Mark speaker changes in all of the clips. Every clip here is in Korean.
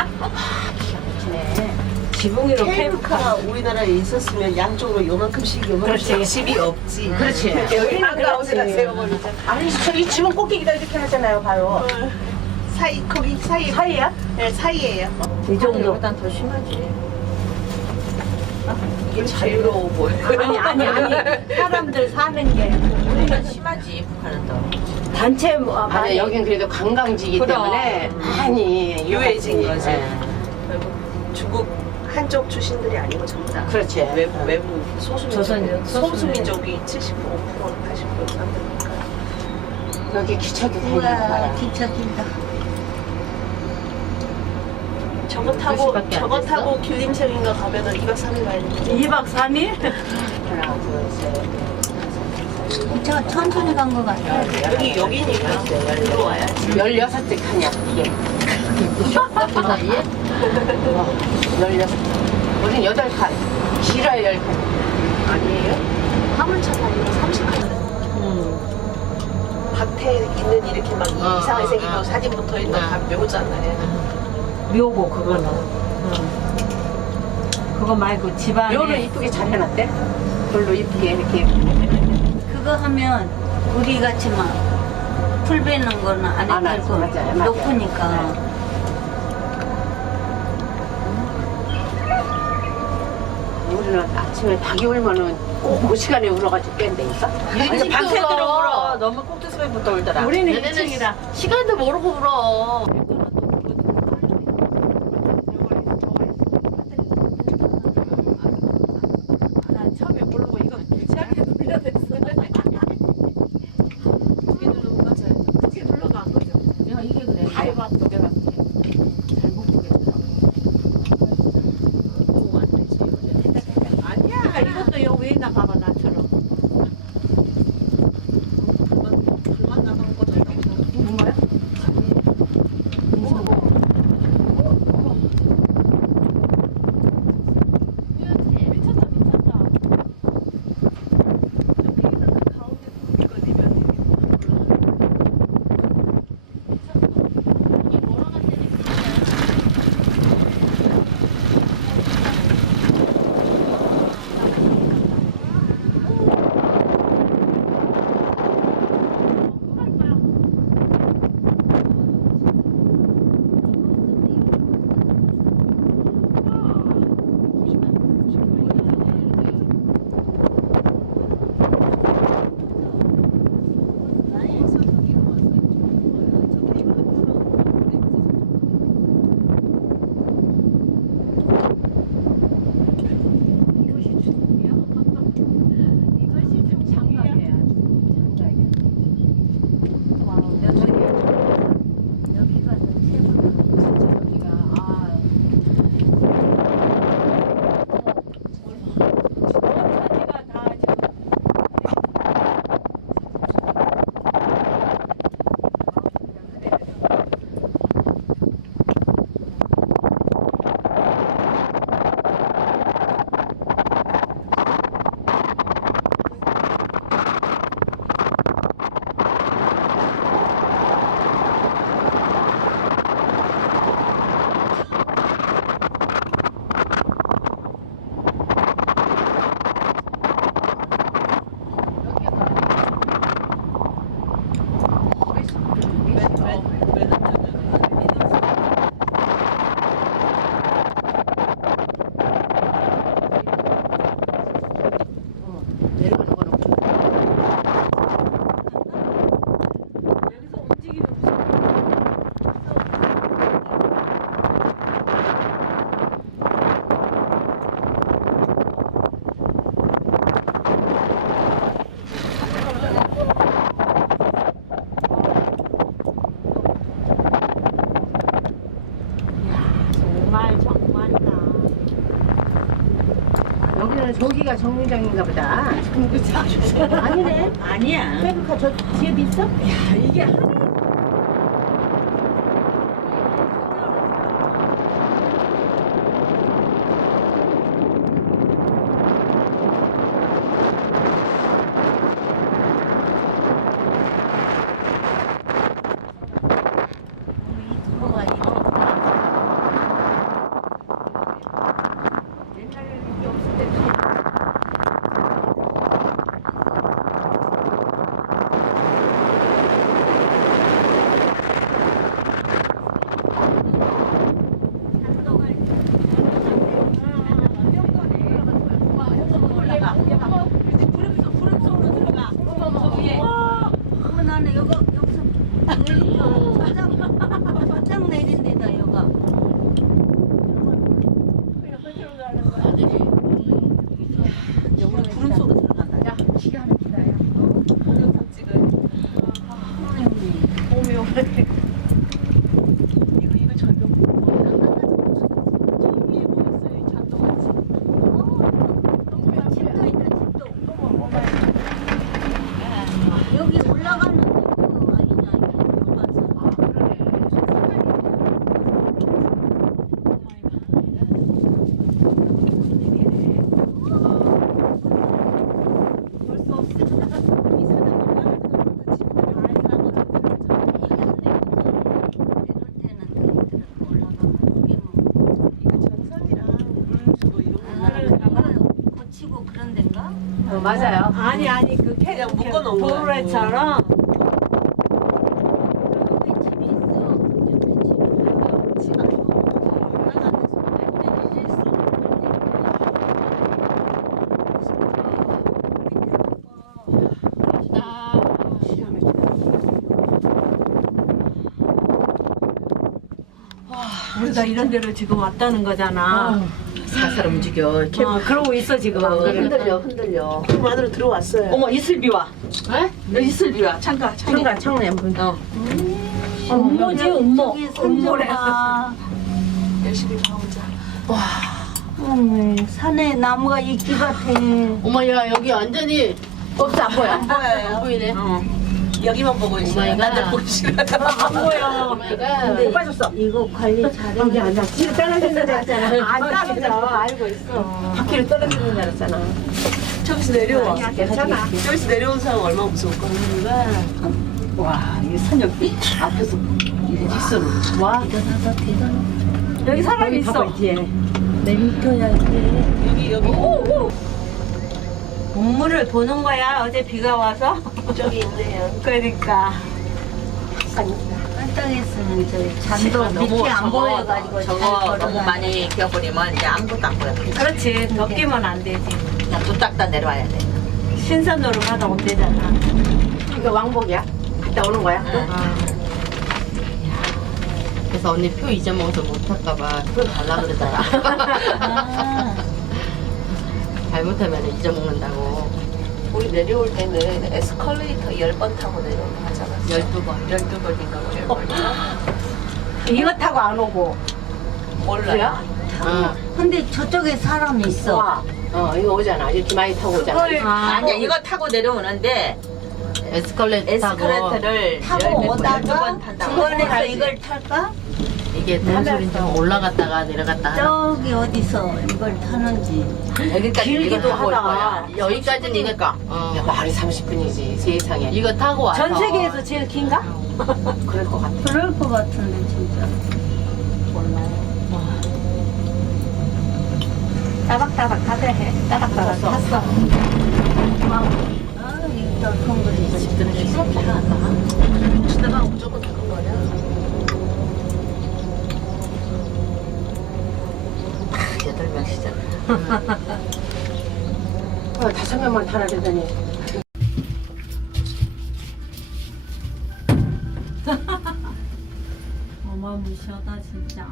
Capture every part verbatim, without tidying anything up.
Speaker 1: 네. 지붕으로
Speaker 2: 케이블카가 우리나라에 있었으면 양쪽으로 요만큼씩 요만큼씩 집이 없지.
Speaker 1: 그렇지.
Speaker 2: 여기 한가운데다 세워버리자.
Speaker 1: 아니 저기 지붕 꼭대기다 이렇게 하잖아요. 바로
Speaker 2: 사이 거기 사이
Speaker 1: 사이야?
Speaker 2: 네 사이예요.
Speaker 1: 이 정도.
Speaker 3: 일단 더 심하지.
Speaker 2: 이게 자유로워 보여.
Speaker 3: 아니 아니 아니 사람들 사는 게 우리가 심하지 북한은 더.
Speaker 1: 단체 뭐, 아,
Speaker 4: 아니
Speaker 1: 많이
Speaker 4: 여긴 그래도 관광지이기
Speaker 3: 그럼.
Speaker 4: 때문에 많이
Speaker 2: 유해진 거지.
Speaker 4: 예.
Speaker 2: 그리고 중국 한쪽 출신들이 아니고 전부 다
Speaker 4: 그렇지.
Speaker 2: 외부 외부 소수민족
Speaker 3: 조선-
Speaker 2: 소수민족이 칠십오 퍼센트 팔십 퍼센트 사람들이니까.
Speaker 4: 여기 기차도 다니고 봐라.
Speaker 3: 기차 길다.
Speaker 2: 저거 타고
Speaker 3: 시밖에 안
Speaker 2: 저거
Speaker 3: 됐어?
Speaker 2: 타고 길림생인가 가면은 이 박 삼 일 가야 되는데.
Speaker 1: 이 박 삼 일?
Speaker 4: 하나 둘셋
Speaker 3: 기차가 천천히 간 것 같아.
Speaker 2: 여기 여기니까 일로 와야지.
Speaker 4: 열여섯 대 칸이야 이게.
Speaker 3: 그 사이에?
Speaker 4: 열여섯. 우린 여덟 칸. 길어야 열 칸.
Speaker 2: 아니에요? 화물차 다니면 삼십 칸. 밭에 있는 이렇게 막
Speaker 3: 어,
Speaker 2: 이상하게
Speaker 3: 어,
Speaker 2: 생긴
Speaker 3: 어.
Speaker 2: 거 사진 붙어 있는 거 다 묘잖아요.
Speaker 1: 묘고 그거는. 응. 그거 말고 집안에
Speaker 4: 묘를 이쁘게 잘 해놨대. 별로 이쁘게 이렇게.
Speaker 3: 그거 하면 우리 같이 막풀 베는 거는 안
Speaker 4: 안 하지,
Speaker 3: 해도
Speaker 4: 맞아요, 맞아요.
Speaker 3: 높으니까.
Speaker 4: 우리는 아침에 닭이 울면은 꼭 그 시간에 울어가지고 깬데 있어?
Speaker 1: 아니 밤새도록 울어. 너무 꼭두스매부터 울더라. 우리는 일 층이라.
Speaker 3: 시간도 모르고 울어.
Speaker 1: 난 처음에 모르고 이거 시작해 돌려댔어.
Speaker 2: 두개 누르면 맞아요.
Speaker 1: 그게 눌러도 안 거죠.
Speaker 3: 야, 이게 그래.
Speaker 1: 다 해봤어. 내가 잘못 보겠더라.
Speaker 2: 너무 안 되지. 요즘.
Speaker 1: 아니야 이것도 여 위에나 봐봐 나처럼.
Speaker 2: 불만 불만 나가는 것도 있고.
Speaker 1: 뭔가요? 미쳤다 미쳤다.
Speaker 4: 내려가는 거는
Speaker 1: 여기서 움직이면 정말 정말이다.
Speaker 4: 여기는 저기가 정류장인가 보다. 아니네.
Speaker 1: 아니야.
Speaker 4: 케이블카 저 뒤에도 있어?
Speaker 1: 야 이게 한
Speaker 3: 우리 들어가 있어.
Speaker 4: 어, 맞아요.
Speaker 1: 아니 아니 그 캐,
Speaker 2: 그냥 묶어놓은 거야.
Speaker 1: 도로래처럼
Speaker 3: 여기 집이 있어. 옆에
Speaker 1: 우리가 이런 데로 지금 왔다는 거잖아.
Speaker 2: 살살 움직여.
Speaker 1: 어, 그러고 있어 지금. 안 그래?
Speaker 4: 흔들려, 흔들려.
Speaker 2: 품 안으로 들어왔어요.
Speaker 1: 어머 이슬비 와.
Speaker 4: 에?
Speaker 1: 너 이슬비 와. 창가 창가.
Speaker 2: 창내 한번.
Speaker 1: 어. 음모지 음모.
Speaker 3: 저기
Speaker 1: 음모래.
Speaker 3: 산조가
Speaker 2: 열심히 가보자.
Speaker 3: 어머, 산에 나무가 이끼 같아.
Speaker 4: 어머, 야, 여기 완전히 없어, 안 보여.
Speaker 2: 안 보여요.
Speaker 4: 안 보이네.
Speaker 1: 어.
Speaker 2: 여기만 보고 있어요.
Speaker 4: 오마이갓.
Speaker 2: 나들 보기 싫어.
Speaker 1: 안 보여.
Speaker 4: 오마이갓.
Speaker 1: 빠졌어.
Speaker 3: 이거 관리 잘해.
Speaker 1: 여기 앉아. 뒤로 떨어지는 줄 알았잖아. 안 떨어져. 알고 있어. 바퀴로 떨어지는 줄 알았잖아.
Speaker 2: 저기서 내려와.
Speaker 1: 아니야, 괜찮아.
Speaker 2: 저기서 내려온 사람 얼마나 무서울까?
Speaker 1: 와, 이 선역비 앞에서 이게 뒷선으로. 와,
Speaker 3: 대단하다, 대단해.
Speaker 1: 여기 사람 있어. 뒤에.
Speaker 3: 내밀어야 돼.
Speaker 2: 여기 여기.
Speaker 1: 동물을 보는 거야. 어제 비가 와서.
Speaker 2: 저기 있네요.
Speaker 1: 그러니까.
Speaker 3: 깜짝했으면 저 잔도 밑이 안 보여가지고
Speaker 5: 저거
Speaker 3: 잘
Speaker 5: 너무
Speaker 3: 걸어가네.
Speaker 5: 많이 기어버리면 이제 아무것도 안 보여.
Speaker 1: 그렇지. 덮기면 안 되지.
Speaker 5: 그냥 뚝딱딱 내려와야 돼.
Speaker 1: 신선으로 가다 온대잖아.
Speaker 4: 이거 왕복이야? 갔다 오는 거야? 그래서 언니 표 잊어먹어서 못 탈까봐 표 달라 그러더라.
Speaker 3: 아,
Speaker 4: 잘못하면 잊어먹는다고.
Speaker 2: 우리 내려올 때는 에스컬레이터 열 번 타고 내려오고 하지 않았어?
Speaker 4: 열두 번.
Speaker 2: 열두 번인가 뭐 열 번인가?
Speaker 1: 이거 타고 안 오고.
Speaker 2: 몰라요.
Speaker 4: 어.
Speaker 3: 근데 저쪽에 사람이 있어.
Speaker 1: 와.
Speaker 4: 어, 이거 오잖아. 이렇게 많이 타고 오잖아.
Speaker 1: 그걸
Speaker 5: 아, 아니야, 이거 타고 내려오는데
Speaker 4: 에스컬레이터 타고.
Speaker 5: 에스컬레이터를
Speaker 3: 타고
Speaker 5: 열몇 번, 열두
Speaker 3: 오다가
Speaker 5: 번 탄다고.
Speaker 3: 중간에서 이걸 탈까?
Speaker 4: 이게 타면서 올라갔다가 내려갔다 하는.
Speaker 3: 저기 어디서 이걸 타는지.
Speaker 5: 여기까지
Speaker 1: 길기도
Speaker 5: 이거 타고 올
Speaker 1: 하다.
Speaker 5: 거야.
Speaker 4: 여기까지는 이거. 어. 야, 말이 삼십 분이지, 세상에. 이거 타고 와서.
Speaker 1: 전 세계에서 제일 긴가?
Speaker 4: 그럴 것 같아.
Speaker 3: 그럴 것 같은데 진짜.
Speaker 1: 따박따박 타대. 따박따박 탔어.
Speaker 3: 아, 이거 콩그리
Speaker 4: 집들은 시끄럽게 하나.
Speaker 2: 지나가 무조건 타는 거냐?
Speaker 5: 여덟 명씩잖아.
Speaker 4: 어, 다섯 명만 타라 그러더니.
Speaker 1: 어마무시하다 진짜.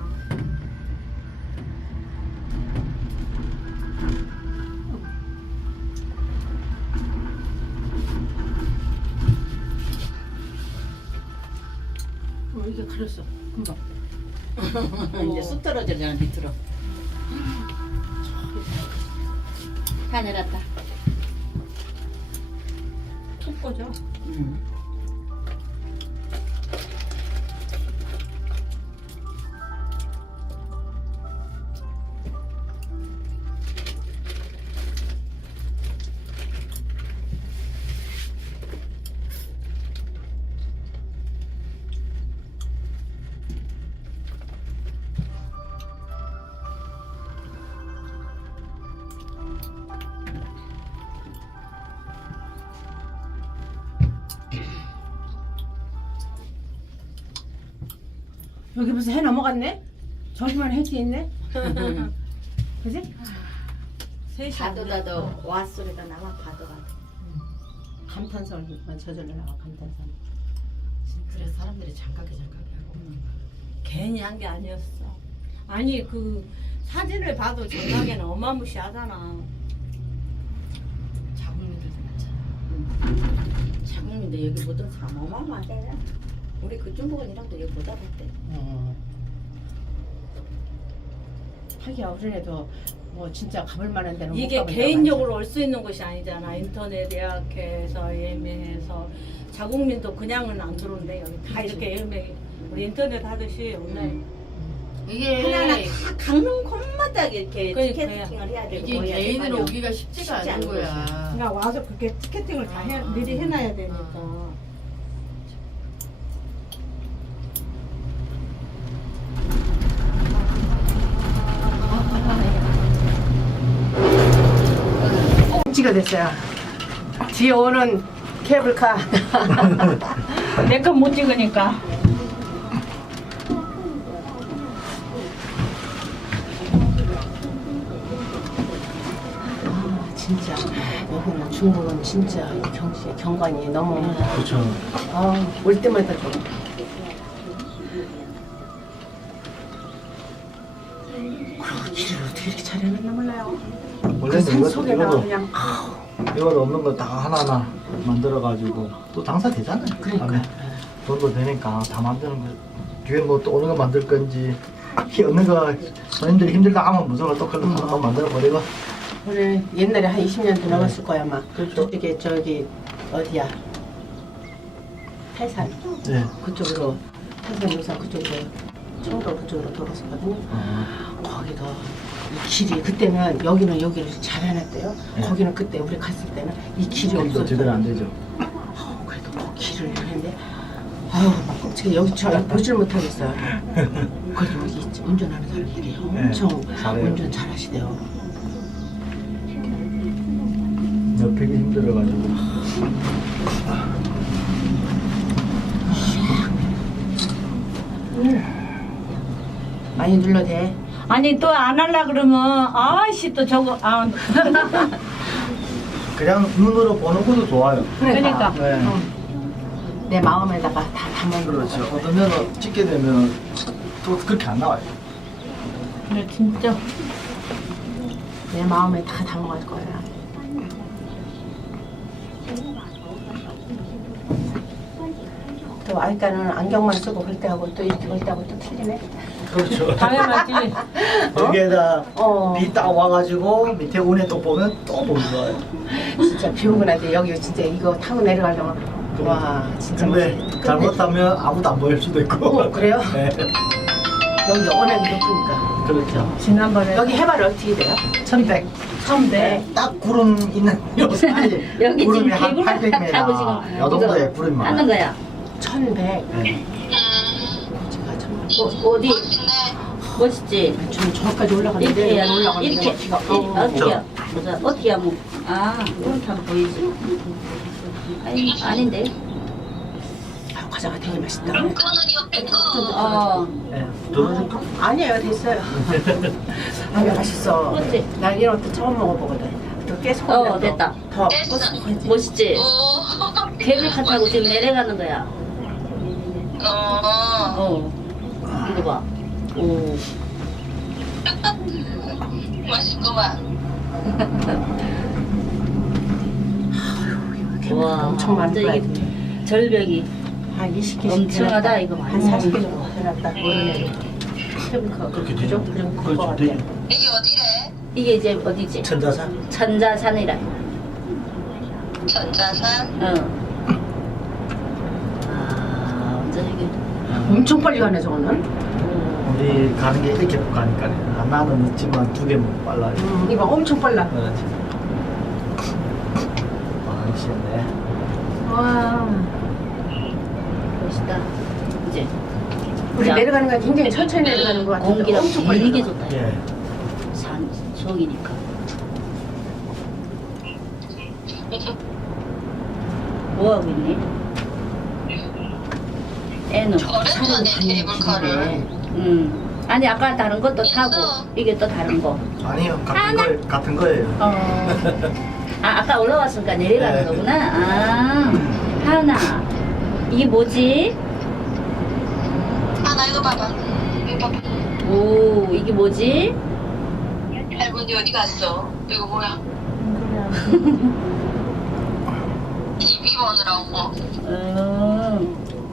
Speaker 4: 어, 이게 가렸어. 금방. 이제 쑥 떨어지잖아, 밑으로. 다 내렸다.
Speaker 1: 툭 꺼져.
Speaker 4: 응.
Speaker 6: 여기 벌써 해 넘어갔네? 저기만 해지 있네? 그지?
Speaker 1: 셋이
Speaker 4: 가도다도 와 소리가 나와 가도가.
Speaker 6: 감탄사만 저절로 나와 감탄사.
Speaker 4: 그래서 사람들이 장각해 장각해 하고.
Speaker 1: 괜히 한 게 아니었어. 아니 그 사진을 봐도 전각에는 어마무시하잖아.
Speaker 4: 자국민들도 많잖아.
Speaker 3: 자국민데 여기 보던 사람 어마어마하잖아. 우리 그 중국인이랑도 여기 못 알았대.
Speaker 6: 어. 하기야 어린애도 뭐 진짜 가볼 만한 데는 못
Speaker 1: 이게
Speaker 6: 가본 데가
Speaker 1: 개인적으로 올 수 있는 곳이 아니잖아. 인터넷 예약해서 예매해서 자국민도 그냥은 안 들어온대. 여기 다 이렇게 예매. 우리 인터넷 하듯이 온라인.
Speaker 4: 이게
Speaker 3: 하나하나 다 강릉 콤마다 이렇게
Speaker 1: 그러니까.
Speaker 3: 티켓팅을 해야 되고
Speaker 4: 이게
Speaker 3: 뭐 해야
Speaker 4: 개인으로
Speaker 3: 되고.
Speaker 4: 오기가 쉽지가
Speaker 3: 쉽지
Speaker 4: 않은
Speaker 3: 않은
Speaker 4: 거야.
Speaker 1: 그러니까 와서 그렇게 티켓팅을 다 해, 미리 해놔야 되니까.
Speaker 6: 찍어 됐어요. 뒤에 오는 케이블카.
Speaker 1: 내 건 못 찍으니까.
Speaker 6: 진짜 여기는 중국은 진짜 경치 경관이 너무
Speaker 7: 그렇죠.
Speaker 6: 아, 올 때마다 좀 그리고 길을 어떻게 이렇게 잘 해놨나 몰라요.
Speaker 7: 원래
Speaker 6: 그 산
Speaker 7: 이거
Speaker 6: 속에다가
Speaker 7: 이거도
Speaker 6: 그냥
Speaker 7: 이거도 없는 거 다 하나하나 만들어 가지고 또 장사 되잖아요.
Speaker 6: 그러니까.
Speaker 7: 다음에 돈도 되니까 다 만드는 거. 뒤에 뭐 또 오는 거 만들 건지 이 없는 거 손님들이 힘들다 하면 무조건 또 그런 거 만들어 버리고.
Speaker 6: 우리 옛날에 한 이십 년도 넘었을 거야 아마.
Speaker 7: 그렇죠.
Speaker 6: 저쪽에 저기 어디야 태산
Speaker 7: 네.
Speaker 6: 그쪽으로 태산 용산 그쪽으로 청도 그쪽으로 돌았었거든요.
Speaker 7: 어.
Speaker 6: 거기도 이 길이 그때는 여기는 여기를 잘 해놨대요.
Speaker 7: 네.
Speaker 6: 거기는 그때 우리 갔을 때는 이 길이
Speaker 7: 길도
Speaker 6: 없었어요.
Speaker 7: 제대로 안 되죠.
Speaker 6: 어, 그래도 그 길을 했는데 아유 막 끔찍해. 여기 저 보질 못하겠어요. 그래도 여기 운전하는 사람들이 엄청
Speaker 7: 네, 잘해요.
Speaker 6: 운전 잘하시대요.
Speaker 7: 옆에기 힘들어 가지고.
Speaker 6: 많이 눌러도 돼.
Speaker 1: 아니 또 안 할라 그러면 아씨 또 저거 아
Speaker 7: 그냥 눈으로 보는 것도 좋아요.
Speaker 1: 그러니까
Speaker 7: 네.
Speaker 6: 내 마음에다가 다 담아.
Speaker 7: 그렇죠. 어떤 면은 찍게 되면 또 그렇게 안 나와요.
Speaker 1: 근데 진짜
Speaker 6: 내 마음에 다 담아갈 거야. 또 아이까는 안경만 쓰고 볼 때하고 또 이렇게 볼 때하고 또 틀리네.
Speaker 7: 그렇죠.
Speaker 1: 당연하지.
Speaker 7: 여기에다
Speaker 6: 어.
Speaker 7: 비 딱 와가지고 밑에 운에 또 보면 또 보기 좋아요.
Speaker 6: 진짜 비 오고 나서 여기 진짜 이거 타고 내려가려면 와 진짜
Speaker 7: 근데
Speaker 6: 멋있-
Speaker 7: 잘못하면 아무도 안 보일 수도 있고.
Speaker 6: 어, 그래요?
Speaker 7: 네.
Speaker 6: 여기 워낙 높으니까.
Speaker 7: 그렇죠.
Speaker 1: 지난번에
Speaker 6: 여기 해발 어떻게 돼요?
Speaker 7: 천백.
Speaker 6: 천백.
Speaker 7: 딱 구름 있는 요 사이.
Speaker 3: 여기
Speaker 7: 구름이
Speaker 3: 지금
Speaker 7: 한
Speaker 3: 개구리
Speaker 7: 팔백 미터.
Speaker 3: 타고 지금
Speaker 7: 요 정도의
Speaker 3: 이거
Speaker 7: 구름이
Speaker 3: 하는
Speaker 7: 많아요.
Speaker 3: 거야.
Speaker 6: 천백.
Speaker 7: 네.
Speaker 6: 제가 참
Speaker 3: 어, 어디? 멋있지?
Speaker 6: 좀 저까지 올라갔는데
Speaker 3: 이렇게 해야
Speaker 6: 올라가는데
Speaker 3: 이렇게
Speaker 6: 막 비가
Speaker 3: 이-
Speaker 6: 어,
Speaker 3: 어떻게 해? 보자. 어떻게 하면 아 이렇게 하면 보이지? 아니 아닌데.
Speaker 6: 아유, 과자가 되게 맛있다.
Speaker 3: 어
Speaker 7: 네. 들어줄까?
Speaker 6: 아니에요, 됐어요. 아유, 맛있어.
Speaker 3: 어때?
Speaker 6: 난 이런 것도 처음 먹어보거든. 또 깨서
Speaker 3: 어,
Speaker 6: 먹으면
Speaker 3: 됐다.
Speaker 6: 더 뽀송하지.
Speaker 3: 멋있지? 케이블카 타고 지금 내려가는 거야. 어. 이거 봐. 오. 와,
Speaker 6: 엄청 많은
Speaker 3: 완전
Speaker 6: 거야.
Speaker 3: 이게 절벽이
Speaker 6: 한 이십 개씩
Speaker 3: 엄청하다,
Speaker 6: 해놨다.
Speaker 3: 이거 많이.
Speaker 6: 한 사십 개 정도 해놨다. 모르네. 케이블카
Speaker 7: 그렇게
Speaker 6: 그
Speaker 7: 되죠.
Speaker 6: 정도 좀
Speaker 7: 그렇죠.
Speaker 6: 클것 같아.
Speaker 7: 되죠.
Speaker 3: 이게 이제 어디지?
Speaker 7: 천자산.
Speaker 3: 천자산이라.
Speaker 8: 전자산?
Speaker 3: 응. 아, 완전 이게.
Speaker 6: 엄청 빨리 가네, 저거는.
Speaker 7: 우리 가는 게 이렇게 가니까 하나는 늦지만 두 개면 빨라요.
Speaker 6: 음, 이거 엄청 빨라.
Speaker 7: 그렇지. 아, 역시네.
Speaker 6: 와.
Speaker 3: 멋있다. 이제.
Speaker 6: 우리
Speaker 3: 자,
Speaker 6: 내려가는 거 굉장히 천천히 내려가는 거 같은데
Speaker 3: 공기가
Speaker 6: 엄청 빨리
Speaker 3: 되게
Speaker 6: 가.
Speaker 3: 좋다.
Speaker 7: 예.
Speaker 3: 산, 속이니까. 뭐 하고 있니? 애는.
Speaker 8: 오랜만에 케이블카를.
Speaker 3: 음. 아니 아까 다른 것도 타고 이게 또 다른 거.
Speaker 7: 아니요, 같은 거 같은 거예요.
Speaker 3: 어. 아 아까 올라왔으니까 내려가는
Speaker 7: 네.
Speaker 3: 거구나. 아. 하은아. 이게 뭐지?
Speaker 8: 아, 나 이거 봐봐. 이거 봐봐.
Speaker 3: 오 이게 뭐지?
Speaker 8: 할머니 어디 갔어? 이거 뭐야? 티비 보느라고.
Speaker 3: 음.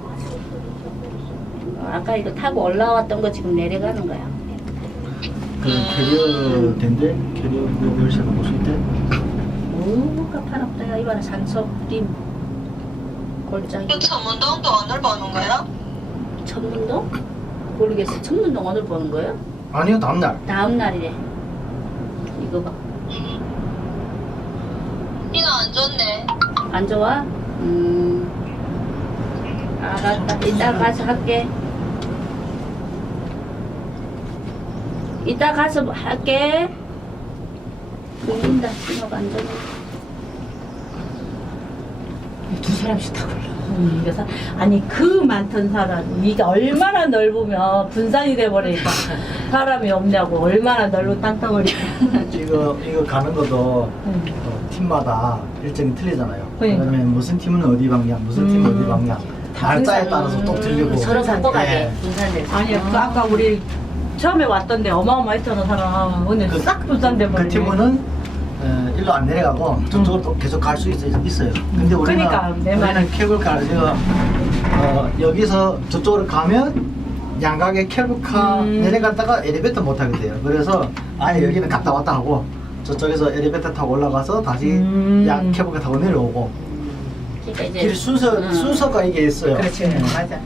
Speaker 3: 아까 이거 타고 올라왔던 거 지금 내려가는 거야.
Speaker 7: 그 캐리어 된대? 캐리어 열쇠가 볼수 있대?
Speaker 3: 오 까파롭다. 야 이봐라 산소림 골짜기.
Speaker 8: 그 천문동도 오늘 보는 거야?
Speaker 3: 천문동? 모르겠어. 천문동 오늘 보는 거예요?
Speaker 7: 아니요, 다음날.
Speaker 3: 다음 날이래. 이거 봐.
Speaker 8: 이거 안 좋네.
Speaker 3: 안 좋아? 음. 알았다. 이따 가서 할게. 이따 가서 할게. 끊긴다. 신호가 안 좋네.
Speaker 6: 두 사람씩 다 걸려.
Speaker 1: 음, 그래서 아니 그 많던 사람 이게 얼마나 넓으면 분산이 돼버리니까 사람이 없냐고 얼마나 넓은 땅덩어리가.
Speaker 7: 이거 이거 가는 것도
Speaker 1: 음.
Speaker 7: 어, 팀마다 일정이 틀리잖아요.
Speaker 1: 그러니까.
Speaker 7: 그다음에 무슨 팀은 어디 방향, 무슨 팀은
Speaker 1: 음.
Speaker 7: 어디 방향. 날짜에 따라서 또 틀리고.
Speaker 3: 서로 바꿔가게
Speaker 7: 예.
Speaker 3: 분산돼서.
Speaker 1: 아니 그 아까 우리 처음에 왔던데 어마어마했잖아 사람. 오늘
Speaker 7: 그-
Speaker 1: 싹 분산돼 버리네.
Speaker 7: 그 팀은 어, 일로 안 내려가고 저쪽으로 또 계속 갈 수 있어요. 있어요. 근데 우리는
Speaker 1: 그러니까, 내 말이.
Speaker 7: 우리는 케이블카를 어, 여기서 저쪽으로 가면 양각에 케이블카
Speaker 1: 음.
Speaker 7: 내려갔다가 엘리베이터 못 타게 돼요. 그래서 아예 여기는 갔다 왔다 하고 저쪽에서 엘리베이터 타고 올라가서 다시
Speaker 1: 음.
Speaker 7: 양 케이블카 타고 내려오고
Speaker 3: 그러니까 이제
Speaker 7: 길 순서
Speaker 3: 음.
Speaker 7: 순서가 이게 있어요.
Speaker 6: 그렇지,
Speaker 7: 네.
Speaker 6: 맞아.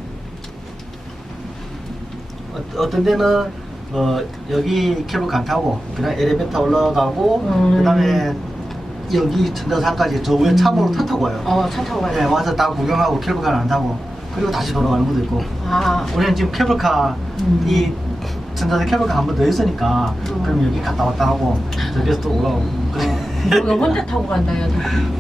Speaker 7: 어, 어떤 데는 어, 여기 케이블카 안 타고 그냥 엘리베이터 올라가고
Speaker 1: 음.
Speaker 7: 그다음에 여기 천정산까지 저 위에 참으로 타 타고 와요.
Speaker 6: 어, 차 타고
Speaker 7: 네,
Speaker 6: 가야
Speaker 7: 와서 딱 구경하고 케이블카를 안 타고 그리고 다시 돌아가는 것도 있고.
Speaker 6: 아,
Speaker 7: 우리는 지금 케이블카
Speaker 1: 음.
Speaker 7: 이 천정산 케이블카 한 번 더 있으니까
Speaker 6: 음.
Speaker 7: 그럼 여기 갔다 왔다 하고 저기서 또 올라오고. 그럼
Speaker 1: 너 혼자 타고 간다 여자.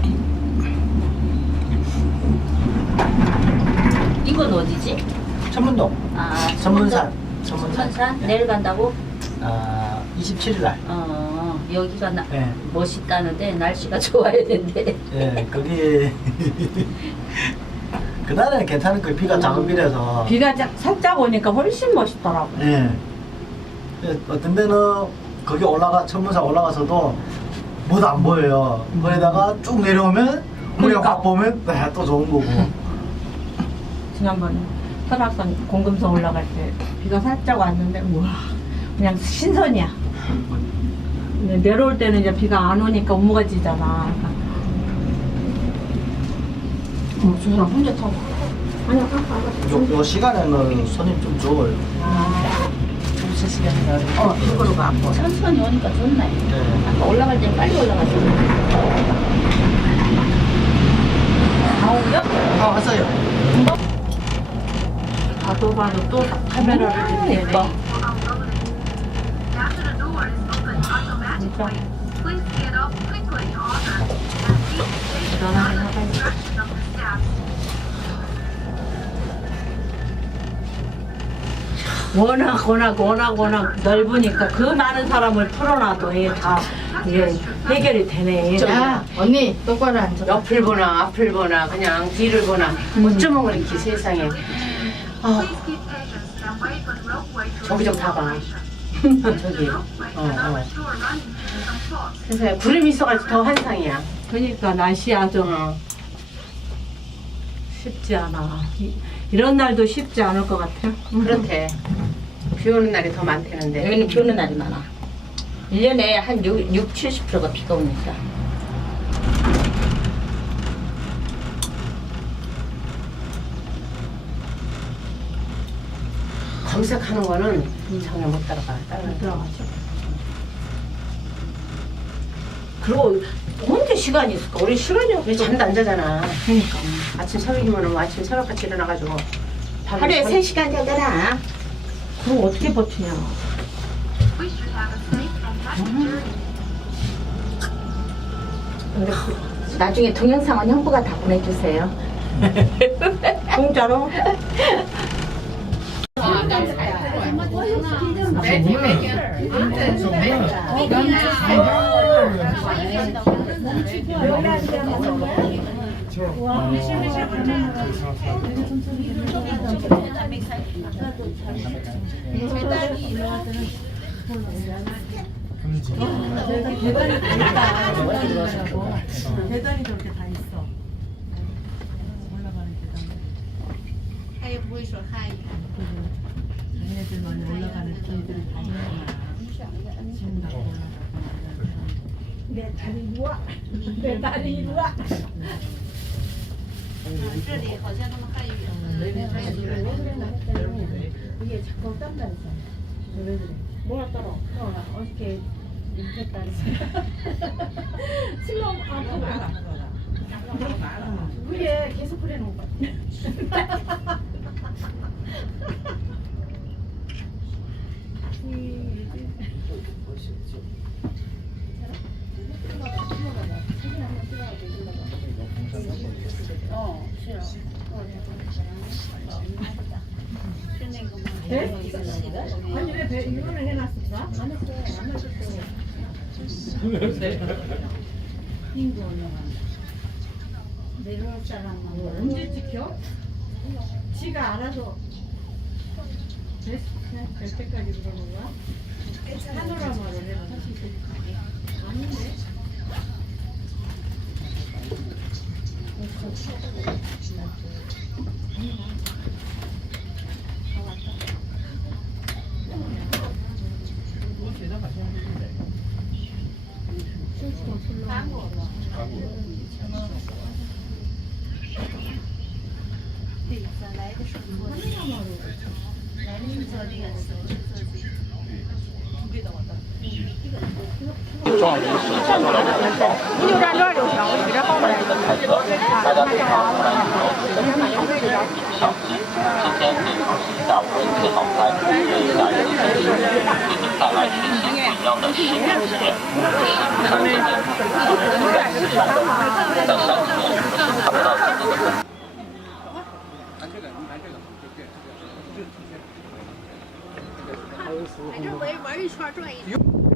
Speaker 3: 이건 어디지?
Speaker 7: 천문동,
Speaker 3: 아
Speaker 7: 천문산, 천문산.
Speaker 3: 천문산 내일 간다고?
Speaker 7: 아, 이십칠 일 날.
Speaker 3: 어 여기가 나,
Speaker 7: 네.
Speaker 3: 멋있다는데 날씨가 좋아야 된대.
Speaker 7: 예, 거기 그날은 괜찮을 거예요. 비가 작은 비라서.
Speaker 1: 비가 자- 살짝 오니까 훨씬 멋있더라고.
Speaker 7: 예. 예, 어떤 데는 거기 올라가 천문산 올라가서도 뭐도 안 보여요. 거기다가 쭉 내려오면 우리가
Speaker 1: 그러니까.
Speaker 7: 확 보면 네, 또 좋은 거고.
Speaker 1: 지난번 설악산 공금성 올라갈 때 비가 살짝 왔는데 우와 그냥 신선이야. 근데 내려올 때는 이제 비가 안 오니까 업무가 지잖아.
Speaker 6: 어, 저 사람 혼자 타고.
Speaker 1: 아니 아까 아까
Speaker 7: 요, 요 시간에는 손님 좀 적어요.
Speaker 6: 점심 시간이라. 어, 이거로 가. 뭐.
Speaker 3: 천천히 오니까 좋네.
Speaker 7: 네.
Speaker 3: 아까 올라갈 땐 빨리 올라갔어.
Speaker 1: 아우요?
Speaker 7: 아, 왔어요.
Speaker 1: 봐도 봐도 또 카메라를 들이대네.
Speaker 3: 예뻐.
Speaker 1: 진짜
Speaker 8: Please get up quickly, order.
Speaker 1: 대단하긴 하다.
Speaker 8: Instruction of the steps.
Speaker 1: 워낙 워낙 워낙 워낙 넓으니까 그 많은 사람을 풀어놔도 이게 다 이게 해결이 되네.
Speaker 6: 야, 언니, 똑바로 앉아. 옆을 보나, 앞을 보나, 그냥 뒤를 보나. 어쩌면 그렇게 세상에. 아,
Speaker 8: Please keep patience and wait for the roadway to
Speaker 6: 저기 좀
Speaker 8: resume
Speaker 6: 봐봐.
Speaker 8: operation.
Speaker 6: 저기.
Speaker 8: Roadway
Speaker 6: 어,
Speaker 8: cannot
Speaker 6: 어.
Speaker 8: restore running in some spots.
Speaker 6: 세상에 구름이 있어가지고 더 환상이야.
Speaker 1: 그러니까 날씨 아주
Speaker 6: 어.
Speaker 1: 쉽지 않아. 이, 이런 날도 쉽지 않을 것 같아요.
Speaker 6: 그렇대. 비 오는 날이 더 많대는데.
Speaker 3: 여기는 비 오는 날이 많아. 일 년에 한 육, 칠십 퍼센트가 비가 오니까.
Speaker 6: 검색하는 거는 전혀 못 따라가. 따라가.
Speaker 1: 들어가죠. 그리고 언제 시간이 있을까? 우리 시간이 없어.
Speaker 6: 왜 잠도 안 자잖아.
Speaker 1: 그러니까.
Speaker 6: 아침 새벽이면 뭐 아침 새벽같이 일어나가지고. 밤에
Speaker 3: 하루에
Speaker 6: 잠-
Speaker 3: 세 시간 자잖아.
Speaker 1: 그럼 어떻게 버티냐?
Speaker 8: We should have a safe and happy journey.
Speaker 3: 근데 그- 나중에 동영상은 형부가 다 보내주세요.
Speaker 1: 공짜로? 계단이 저렇게 다 있어. 올라가는 계단. 얘네들만 올라가는 길들이 다 있구나. 지금 다 올라가고. 내 다리 누워. 내 다리 누워. 이게 자꾸 땀나서. 왜 그래? 뭐가 떨어? 어, 어저께 임팩다 슬럼 아, 위에 계속 그래놓은 거. 배? 아니 왜 배, 이거는 해놨을까?
Speaker 3: 내려올 사람만
Speaker 1: 언제 찍혀? 지가 알아서 될, 될 때까지 그러는 거야? 파노라마를 해라. 아닌데?
Speaker 8: 反正围玩一圈转一圈。